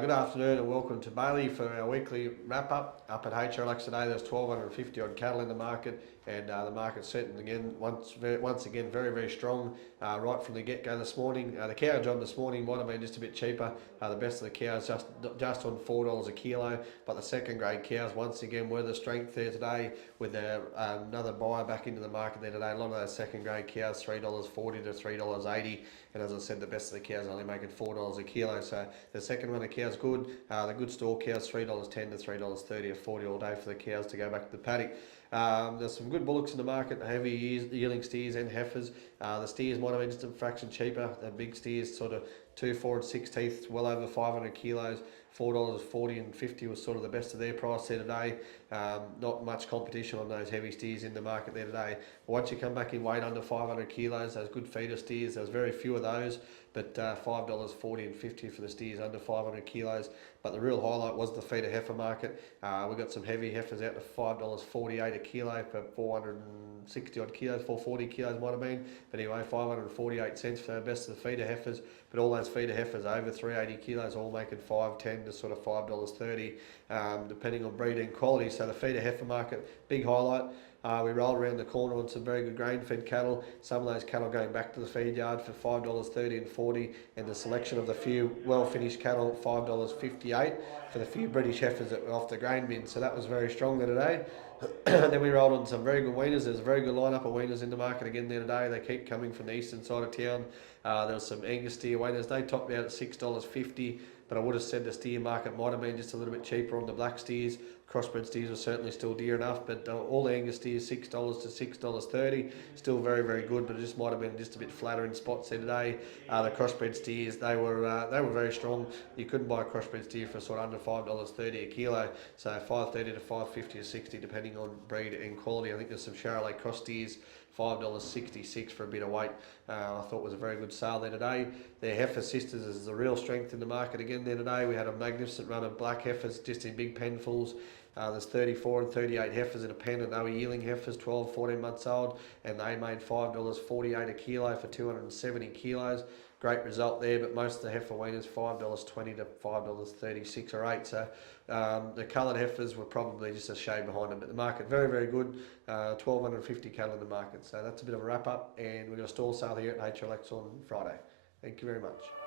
Good afternoon and welcome to Bailey for our weekly wrap up at HRLX today. There's 1,250 odd cattle in the market, and the market's certainly once again very strong right from the get go this morning. The cow job this morning might have been just a bit cheaper. The best of the cows just on $4 a kilo, but the second grade cows once again were the strength there today with another buyer back into the market there today. A lot of those second grade cows $3.40 to $3.80, and as I said, the best of the cows only making $4 a kilo. So the second run of cows good. The good store cows $3.10 to $3.30 or 40 all day for the cows to go back to the paddock. There's some good bullocks in the market, heavy yearling steers and heifers. The steers might have been just a fraction cheaper. The big steers sort of 2, 4 and 6 teeth, well over 500 kilos. $4.40 and 50 was sort of the best of their price there today. Not much competition on those heavy steers in the market there today. But once you come back in weight under 500 kilos, those good feeder steers, there's very few of those, but $5.40 and 50 for the steers under 500 kilos. But the real highlight was the feeder heifer market. We got some heavy heifers out to $5.48 a kilo for 460 odd kilos, 440 kilos might have been. But anyway, 548 cents for the best of the feeder heifers. But all those feeder heifers over 380 kilos, all making $5.10 to sort of $5.30, depending on breed and quality. So the feeder heifer market, big highlight. We rolled around the corner on some very good grain-fed cattle. Some of those cattle going back to the feed yard for $5.30 and 40, and the selection of the few well-finished cattle $5.58 for the few British heifers that were off the grain bin. So that was very strong there today. Then we rolled on some very good weaners. There's a very good lineup of weaners in the market again there today. They keep coming from the eastern side of town. There was some Angus steer weaners. They topped out at $6.50, but I would have said the steer market might have been just a little bit cheaper on the black steers. Crossbred steers are certainly still dear enough, but all the Angus steers $6 to $6.30, still very good, but it just might have been just a bit flatter in spots there today. The crossbred steers, they were very strong. You couldn't buy a crossbred steer for sort of under $5.30 a kilo, so $5.30 to $5.50 or 60 depending on breed and quality. I think there's some Charolais cross steers $5.66 for a bit of weight. I thought was a very good sale there today. Their heifer sisters is the real strength in the market again there today. We had a magnificent run of black heifers just in big penfuls. There's 34 and 38 heifers in a pen, and they were yearling heifers, 12, 14 months old, and they made $5.48 a kilo for 270 kilos. Great result there, but most of the heifer weaners $5.20 to $5.36 or 8. So the coloured heifers were probably just a shade behind them, but the market very good. 1,250 cattle in the market. So that's a bit of a wrap up, and we've got a stall sale here at HRLX on Friday. Thank you very much.